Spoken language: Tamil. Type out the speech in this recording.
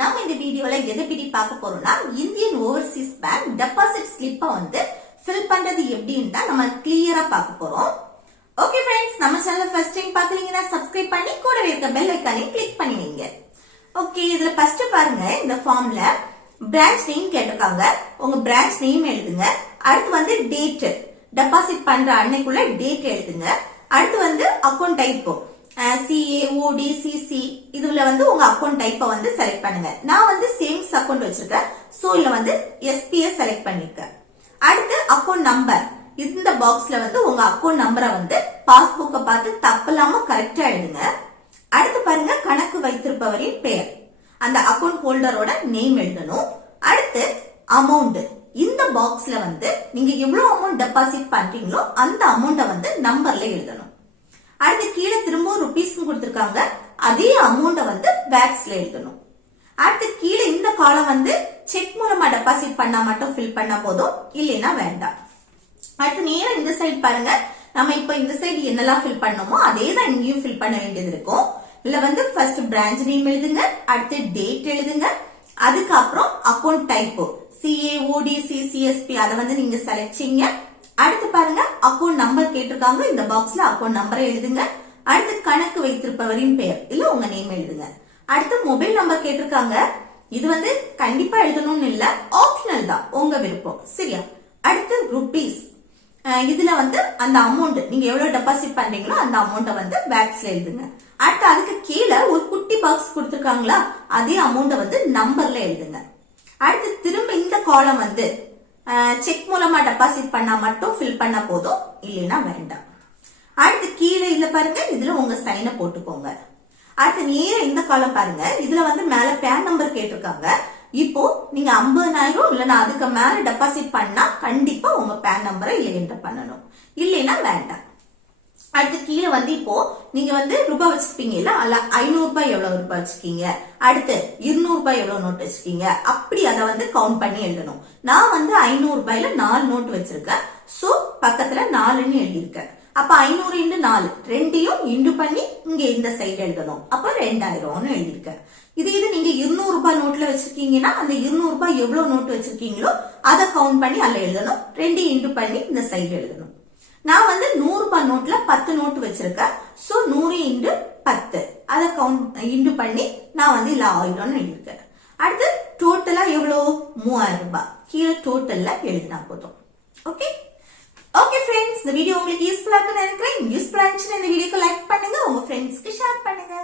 நம்ம இந்த வீடியோல எதை பத்தி பார்க்க போறோம்னா இந்தியன் ஓவர்சீஸ் பேங்க் டெபாசிட் ஸ்லிப்பை வந்து ஃபில் பண்றது எப்படின்னு தான் நம்ம கிளியரா பார்க்க போறோம். ஓகே ஃப்ரெண்ட்ஸ், நம்ம சேனல் ஃபர்ஸ்ட் டைம் பாக்குறீங்கன்னா சப்ஸ்கிரைப் பண்ணி கூடவே இருக்க பெல் ஐகானையும் கிளிக் பண்ணிடுங்க. ஓகே, இதுல ஃபர்ஸ்ட் பாருங்க, இந்த ஃபார்ம்ல பிரான்ச் நேம் கேட்டிருக்காங்க. உங்க பிரான்ச் நேம் எழுதுங்க. அடுத்து வந்து டேட், டெபாசிட் பண்ற அன்னைக்குள்ள டேட் எழுதுங்க. அடுத்து வந்து அக்கௌண்ட் டைப் CAODCC, இதுல வந்து உங்க அக்கௌண்ட் டைப்பை வந்து செலக்ட் பண்ணுங்க. நான் வந்து சேவிங்ஸ் அக்கௌண்ட் வச்சிருக்கேன், சோ இதுல வந்து SPS செலக்ட் பண்ணிருக்கேன். அடுத்து அக்கௌண்ட் நம்பர், இந்த பாக்ஸ்ல வந்து உங்க அக்கௌண்ட் நம்பரை வந்து பாஸ்புக்கை பார்த்து தப்பில்லாம கரெக்டா எழுதுங்க. அடுத்து பாருங்க, கணக்கு வைத்திருப்பவரின் பெயர், அந்த அக்கௌண்ட் ஹோல்டரோட நேம் எழுதணும். அடுத்து அமௌண்ட், இந்த பாக்ஸ்ல வந்து நீங்க எவ்வளவு அமௌண்ட் டெபாசிட் பண்றீங்களோ அந்த அமௌண்ட வந்து நம்பர்ல எழுதணும். அடுத்து கீழே திரும்பவும் ருபீஸ் கொடுத்திருக்காங்க, அதே அமௌண்ட வந்து பேக்ஸ்ல எழுதணும். அடுத்து கீழே இந்த காலம் வந்து செக் மூலமா டெபாசிட் பண்ணா மட்டும் ஃபில் பண்ணா போதும், இல்லைன்னா வேண்டாம். அடுத்து நேரா இந்த சைடு பாருங்க, நம்ம இப்ப இந்த சைடு என்னெல்லாம் ஃபில் பண்ணோமோ அதே தான் இங்கேயும் ஃபில் பண்ண வேண்டியது இருக்கும். இதுல வந்து ஃபர்ஸ்ட் பிரான்ச் நேம் எழுதுங்க, அடுத்து டேட் எழுதுங்க, அதுக்கப்புறம் அக்கௌண்ட் டைப் CAODCCSP அதை வந்து நீங்க செலக்ட் செய்யுங்க. அடுத்து பாருங்க, அக்கௌண்ட் நம்பர் கேட்டிருக்காங்க, இந்த பாக்ஸ்ல அக்கௌண்ட் நம்பரை எழுதுங்க. அடுத்து கணக்கு வைத்திருப்பவரின் பெயர், இல்ல உங்க நேம் எழுதுங்க. அடுத்து மொபைல் நம்பர் கேட்டிருக்காங்க, இது வந்து கண்டிப்பா எழுதணும்னு இல்ல, ஆப்ஷனல் தான், உங்க விருப்பம், சரியா? அடுத்து ருபீஸ், இதுல வந்து அந்த அமௌண்ட் நீங்க எவ்வளவு டெபாசிட் பண்றீங்களோ அந்த அமௌண்ட வந்து பேக்ஸ்ல எழுதுங்க. அடுத்து அதுக்கு கீழே ஒரு குட்டி பாக்ஸ் கொடுத்திருக்காங்களா, அதே அமௌண்ட வந்து நம்பர்ல எழுதுங்க. அடுத்து திரும்ப இந்த காலம் வந்து செக் மூலமா டெபாசிட் பண்ணா மட்டும் ஃபில் பண்ண போதும், இல்லைன்னா வேண்டாம். அடுத்து கீழே இதுல பாருங்க, இதுல உங்க சைனை போட்டுக்கோங்க. அடுத்து நேர இந்த காலம் பாருங்க, இதுல வந்து மேல பேன் நம்பர் கேட்டிருக்காங்க. இப்போ நீங்க 50,000 இல்லைன்னா அதுக்கு மேல டெபாசிட் பண்ணா கண்டிப்பா உங்க பேன் நம்பரை இல்ல என்டர் பண்ணணும், இல்லைன்னா வேண்டாம். அடுத்து கீழே வந்து இப்போ நீங்க வந்து ரூபாய் வச்சிருப்பீங்கல்ல, அல்ல 500 ரூபாய் எவ்வளவு ரூபாய் வச்சிருக்கீங்க, அடுத்து 200 ரூபாய் எவ்வளவு நோட் வச்சிருக்கீங்க, அப்படி அதை வந்து கவுண்ட் பண்ணி எழுதணும். நான் வந்து 500 ரூபாயில 4 நோட் வச்சிருக்கேன், சோ பக்கத்துல 4ன்னு எழுதியிருக்கேன். அப்ப 500 × 4 ரெண்டையும் இண்டு பண்ணி இங்க இந்த சைடு எழுதணும். அப்ப 2000ன்னு எழுதியிருக்கேன். இது நீங்க 200 ரூபாய் நோட்ல வச்சிருக்கீங்கன்னா அந்த 200 ரூபாய் எவ்வளவு நோட் வச்சிருக்கீங்களோ அதை கவுண்ட் பண்ணி அதுல எழுதணும், 2 இண்டு பண்ணி இந்த சைடு எழுதணும். நான் வந்து 100 ரூபாய் நோட்ல 10 நோட் வச்சிருக்கேன், சோ 100 × 10 அதை கவுண்ட் இண்டு பண்ணி நான் வந்து இல்ல 1000ன்னு எழுதியிருக்கேன். அடுத்து டோட்டலா எவ்வளவு, 3000 ரூபாய் கீழே டோட்டல்ல எழுதினா போதும். ஓகே ஓகே ஃப்ரெண்ட்ஸ், இந்த வீடியோ உங்களுக்கு யூஸ்ஃபுல்லா இருக்குன்னு நினைக்கிறேன். யூஸ்ஃபுல்லா இருந்துச்சுன்னா இந்த வீடியோக்கு லைக் பண்ணுங்க, உங்க ஃப்ரெண்ட்ஸ்க்கு ஷேர் பண்ணுங்க.